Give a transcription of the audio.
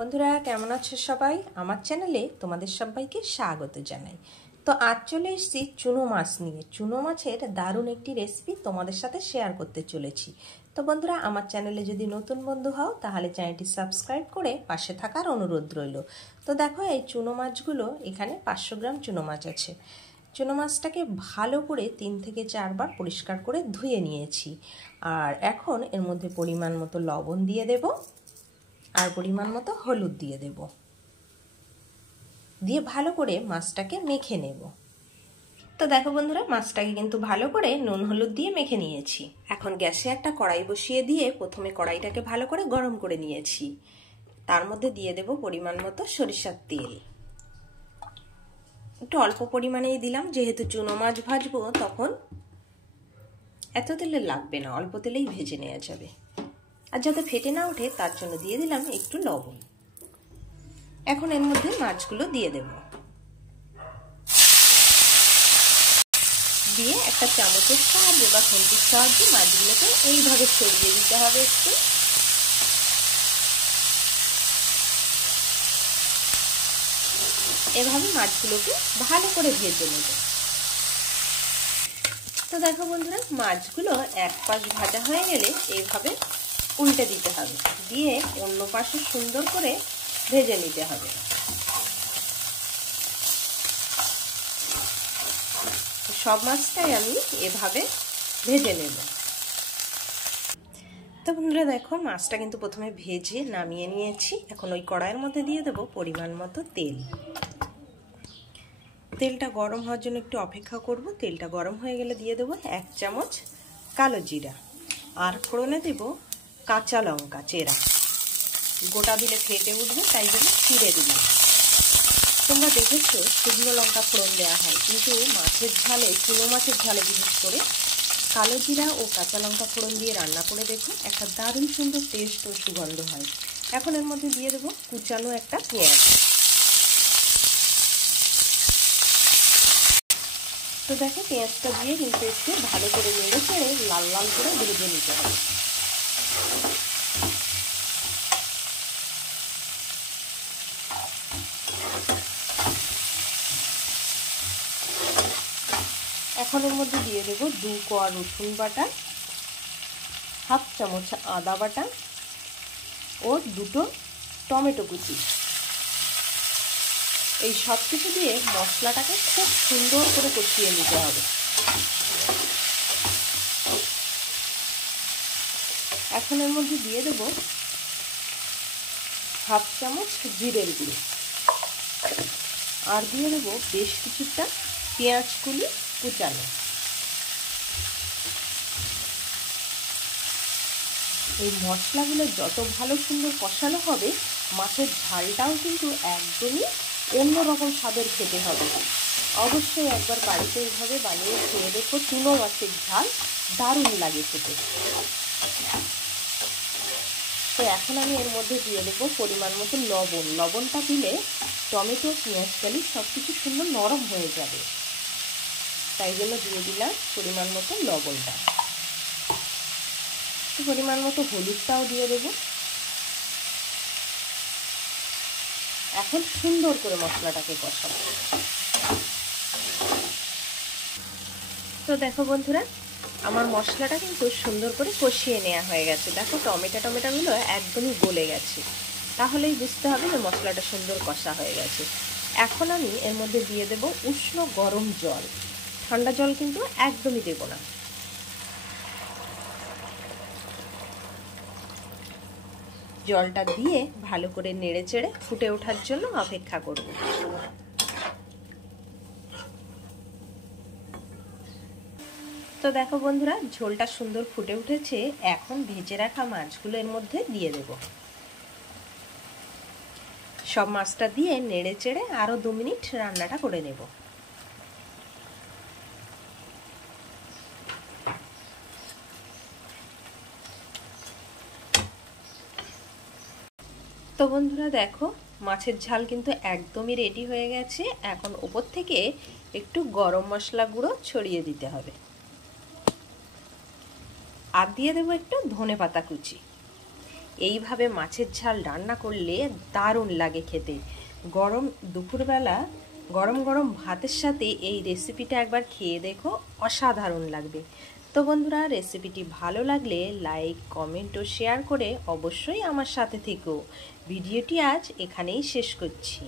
বন্ধুরা কেমন আছো সবাই? আমার চ্যানেলে তোমাদের সবাইকে স্বাগত জানাই। তো আজ চলে এসেছি চুনো মাছ নিয়ে। চুনো মাছের দারুণ একটি রেসিপি তোমাদের সাথে শেয়ার করতে চলেছি। তো বন্ধুরা, আমার চ্যানেলে যদি নতুন বন্ধু হও তাহলে চ্যানেলটি সাবস্ক্রাইব করে পাশে থাকার অনুরোধ রইল। তো দেখো, এই চুনো মাছগুলো এখানে 500 গ্রাম চুনো মাছ আছে। চুনো মাছটাকে ভালো করে 3 থেকে 4 বার পরিষ্কার করে ধুয়ে নিয়েছি। আর এখন এর মধ্যে পরিমাণ মতো লবণ দিয়ে দেব, আর পরিমাণ মতো হলুদ দিয়ে দেব, দিয়ে ভালো করে মাছটাকে মেখে নেব। তো দেখো বন্ধুরা, মাছটাকে কিন্তু ভালো করে নুন হলুদ দিয়ে মেখে নিয়েছি। এখন গ্যাসে একটা কড়াই বসিয়ে দিয়ে প্রথমে কড়াইটাকে ভালো করে গরম করে নিয়েছি। তার মধ্যে দিয়ে দেব পরিমাণ মতো সরিষার তেল। একটু অল্প পরিমাণেই দিলাম, যেহেতু চুনো মাছ ভাজবো তখন এত তেলে লাগবে না, অল্প তেলেই ভেজে নেওয়া যাবে। আর যাতে ফেটে না ওঠে তার জন্য দিয়ে দিলাম একটু লবণ। এখন এর মধ্যে মাছগুলো দিয়ে দেব, দিয়ে একটা চামচের সাহায্যে বা খুন্তির সাহায্যে মাছগুলোকে এইভাবে ছড়িয়ে দিতে হবে। একটু এভাবে মাছগুলোকে ভালো করে ভেজে নেব। তো দেখো বন্ধুরা, মাছগুলো এক পাশ ভাজা হয়ে গেলে এইভাবে উল্টে দিতে হবে, দিয়ে অন্য পাশে সুন্দর করে ভেজে নিতে হবে। সব মাছটাই আমি এভাবে ভেজে নেব। তো বন্ধুরা দেখো, মাছটা কিন্তু প্রথমে ভেজে নামিয়ে নিয়েছি। এখন ওই কড়াইয়ের মধ্যে দিয়ে দেবো পরিমাণ মতো তেল। তেলটা গরম হওয়ার জন্য একটু অপেক্ষা করব। তেলটা গরম হয়ে গেলে দিয়ে দেবো 1 চামচ কালো জিরা, আর ফোড়নে দেব কাঁচা লঙ্কা চেরা। গোটা দিলে ফেটে উঠবে, তাই জন্য চিড়ে দিলাম। তোমরা দেখেছো শুকনো লঙ্কা ফোড়ন দেওয়া হয়, কিন্তু মাছের ঝালে, চুনো মাছের ঝালে বিশেষ করে কালো জিরা ও কাঁচা লঙ্কা ফোড়ন দিয়ে রান্না করে দেখো, একটা দারুণ সুন্দর টেস্ট ও সুগন্ধ হয়। এখন এর মধ্যে দিয়ে দেবো কুচানো একটা পেঁয়াজ। তো দেখো, পেঁয়াজটা দিয়ে কিন্তু একটু ভালো করে নেড়ে চেড়ে লাল লাল করে ভেজে নিতে হবে। এখন এর মধ্যে দিয়ে দেবো 2 কোয়া রসুন বাটা, 1/2 চামচ আদা বাটা ও 2টো টমেটো কুচি। এই সব কিছু দিয়ে মশলাটাকে খুব সুন্দর করে কষিয়ে নিতে হবে। এখন এর মধ্যে দিয়ে দেবো 1/2 চামচ জিরের গুঁড়ো, আর দিয়ে দেবো বেশ কিছুটা পেঁয়াজ কুলি কুচানো। এই মশলাগুলো যত ভালো সুন্দর কষানো হবে, মাছের ঝালটাও কিন্তু একদমই অন্যরকম স্বাদের খেতে হবে। অবশ্যই একবার বাড়িতে এইভাবে বানিয়ে খেয়ে দেখো, চুনো মাছের ঝাল দারুণ লাগে খেতে। তো এখন আমি এর মধ্যে দিয়ে দেবো পরিমাণ মতো লবণ। লবণটা দিলে টমেটো, পেঁয়াজ কালি সব কিছু সুন্দর নরম হয়ে যাবে, তাই জন্য দিয়ে দিলাম পরিমাণ মতো লবণটা। পরিমাণ মতো হলুদটাও দিয়ে দেব। এখন সুন্দর করে মশলাটাকে কষাবো। তো দেখো বন্ধুরা, আমার মশলাটা কিন্তু সুন্দর করে কষিয়ে নেওয়া হয়ে গেছে। দেখো টমেটোগুলো একদমই গলে গেছে, তাহলেই বুঝতে হবে যে মশলাটা সুন্দর কষা হয়ে গেছে। এখন আমি এর মধ্যে দিয়ে দেব উষ্ণ গরম জল। ঠান্ডা জল কিন্তু একদমই দেব না। জলটা দিয়ে ভালো করে নেড়ে চেড়ে ফুটে ওঠার জন্য অপেক্ষা করব। তো দেখো বন্ধুরা, ঝোলটা সুন্দর ফুটে উঠেছে। এখন ভেজে রাখা মাছগুলো এর মধ্যে দিয়ে দেব। সব মাছটা দিয়ে নেড়ে চেড়ে আরো 2 মিনিট রান্নাটা করে নেব। তো বন্ধুরা দেখো, মাছের ঝাল কিন্তু একদমই রেডি হয়ে গেছে। এখন উপর থেকে একটু গরম মশলা গুঁড়ো ছড়িয়ে দিতে হবে, আর দিয়ে দেবো একটু ধনেপাতা কুচি। এইভাবে মাছের ঝাল রান্না করলে দারুণ লাগে খেতে। দুপুরবেলা গরম গরম ভাতের সাথে এই রেসিপিটা একবার খেয়ে দেখো, অসাধারণ লাগবে। তো বন্ধুরা, রেসিপিটি ভালো লাগলে লাইক, কমেন্ট ও শেয়ার করে অবশ্যই আমার সাথে থেকো। ভিডিওটি আজ এখানেই শেষ করছি।